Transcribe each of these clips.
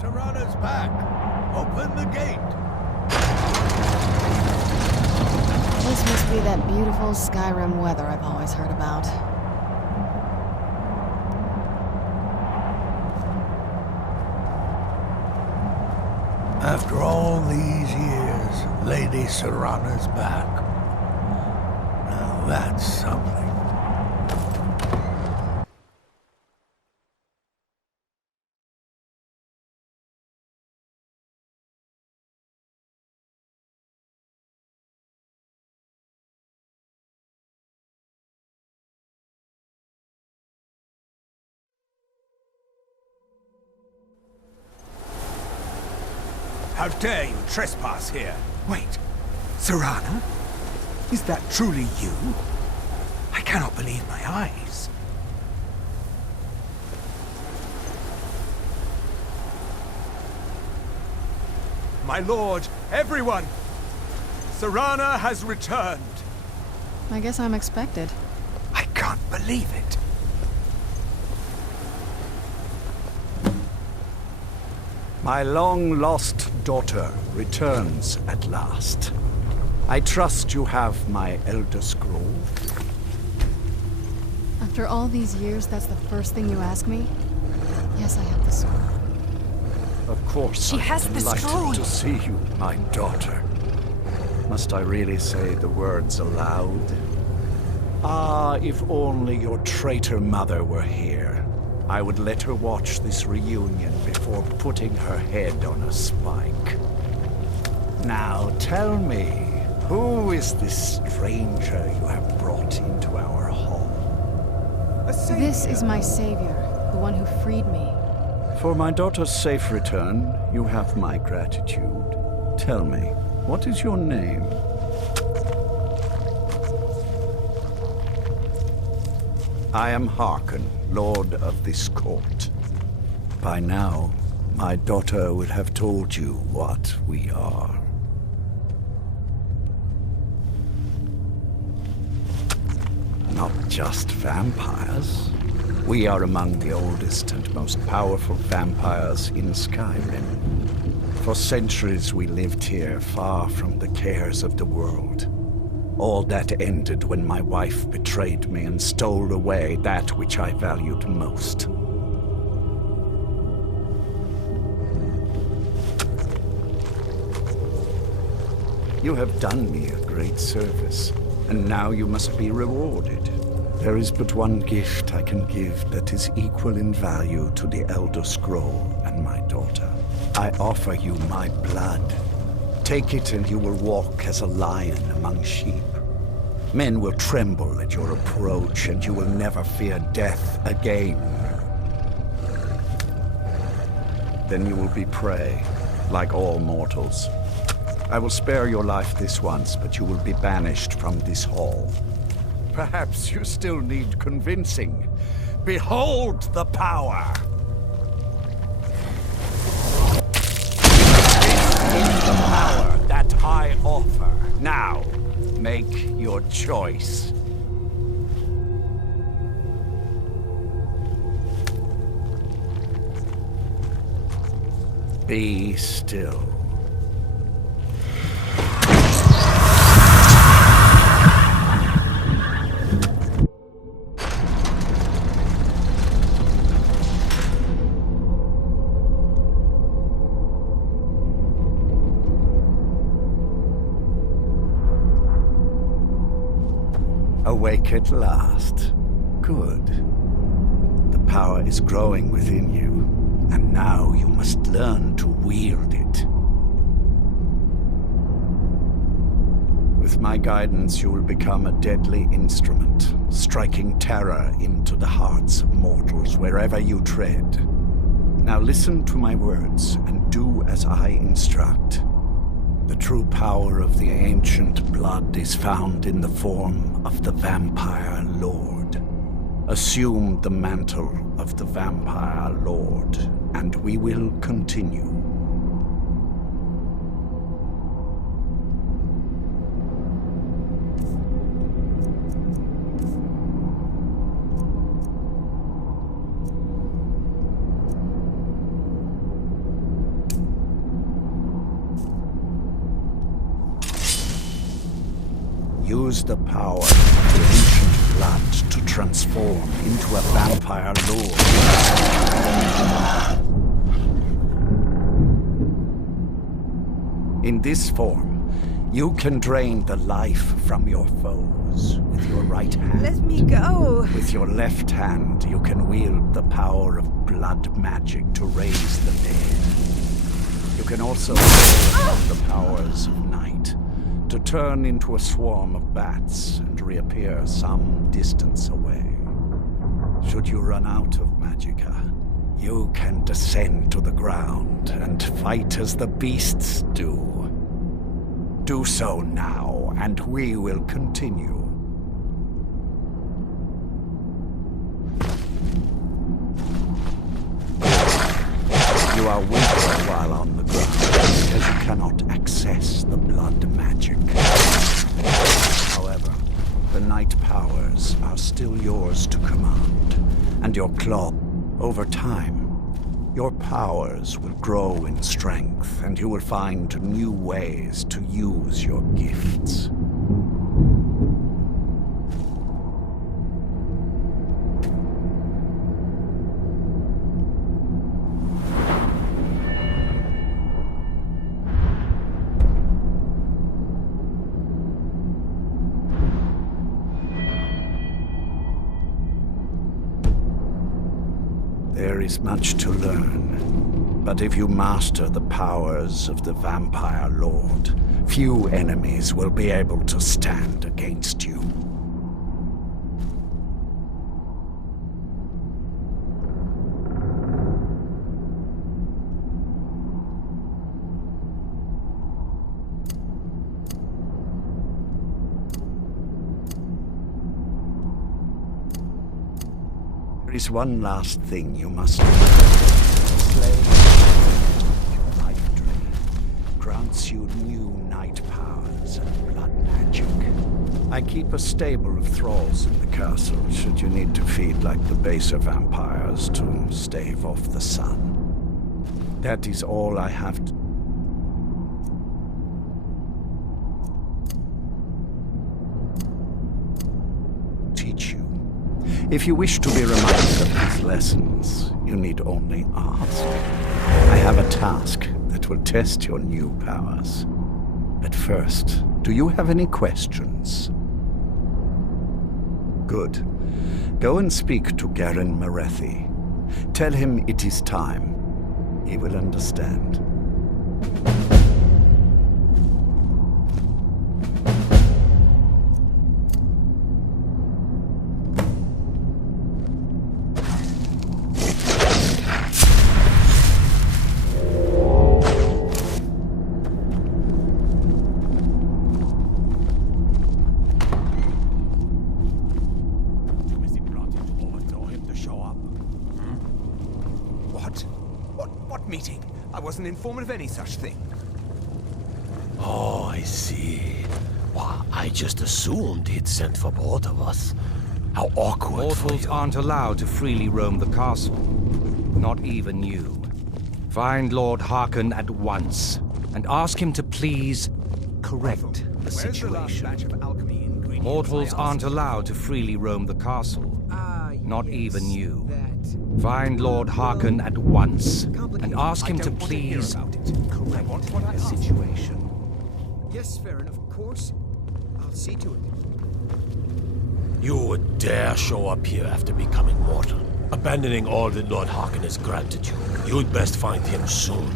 Serana's back. Open the gate. This must be that beautiful Skyrim weather I've always heard about. After all these years, Lady Serana's back. Now that's something. How dare you trespass here? Wait, Serana? Is that truly you? I cannot believe my eyes. My lord, everyone! Serana has returned. I guess I'm expected. I can't believe it. My long-lost daughter returns at last. I trust you have my Elder Scroll. After all these years, that's the first thing you ask me? Yes, I have the scroll. Of course, She has I'm the delighted scroll. to see you, my daughter. Must I really say the words aloud? Ah, if only your traitor mother were here. I would let her watch this reunion before putting her head on a spike. Now tell me, who is this stranger you have brought into our hall? This is my savior, the one who freed me. For my daughter's safe return, you have my gratitude. Tell me, what is your name? I am Harkon, Lord of this court. By now, my daughter would have told you what we are. Not just vampires. We are among the oldest and most powerful vampires in Skyrim. For centuries we lived here, far from the cares of the world. All that ended when my wife betrayed me and stole away that which I valued most. You have done me a great service, and now you must be rewarded. There is but one gift I can give that is equal in value to the Elder Scroll and my daughter. I offer you my blood. Take it and you will walk as a lion among sheep. Men will tremble at your approach and you will never fear death again. Then you will be prey, like all mortals. I will spare your life this once, but you will be banished from this hall. Perhaps you still need convincing. Behold the power! This is the power that I offer. Now, make your choice. Be still. Awake at last. Good. The power is growing within you, and now you must learn to wield it. With my guidance, you will become a deadly instrument, striking terror into the hearts of mortals wherever you tread. Now listen to my words and do as I instruct. The true power of the ancient blood is found in the form of the Vampire Lord. Assume the mantle of the Vampire Lord, and we will continue. use the power of the ancient blood to transform into a vampire lord. In this form, you can drain the life from your foes with your right hand. Let me go. With your left hand, you can wield the power of blood magic to raise the dead. You can also call upon the powers of night to turn into a swarm of bats and reappear some distance away. Should you run out of magicka, you can descend to the ground and fight as the beasts do. Do so now, and we will continue. You are weaker while on the ground because you cannot access the blood magic. However, the night powers are still yours to command, and your claw. Over time, your powers will grow in strength, and you will find new ways to use your gifts. There is much to learn, but if you master the powers of the Vampire Lord, few enemies will be able to stand against you. There is one last thing you must do. Slay your life drain grants you new night powers and blood magic. I keep a stable of thralls in the castle should you need to feed like the baser vampires to stave off the sun. That is all I have to teach you. If you wish to be reminded of these lessons, you need only ask. I have a task that will test your new powers. But first, do you have any questions? Good. Go and speak to Garen Marethi. Tell him it is time. He will understand. What meeting? I wasn't informed of any such thing. Oh, I see. Well, I just assumed he'd sent for both of us. How awkward for Mortals you. aren't allowed to freely roam the castle. Not even you. Find Lord Harkon at once, and ask him to please correct the Where's the last situation. batch of alchemy ingredients? Mortals I aren't asked? allowed to freely roam the castle. Not even you. That. Find Lord Harkon at once, and ask him I to don't want to hear please about it. I correct want what I the asked. situation. Yes, Farron, of course. I'll see to it. You would dare show up here after becoming mortal, abandoning all that Lord Harkon has granted you. You'd best find him soon.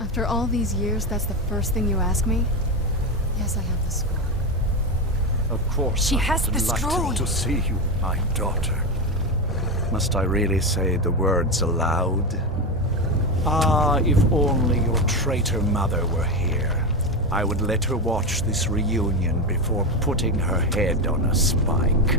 After all these years, that's the first thing you ask me? Yes, I have the scroll. Of course, She I'm has the delighted scroll. to see you, my daughter. Must I really say the words aloud? Ah, if only your traitor mother were here. I would let her watch this reunion before putting her head on a spike.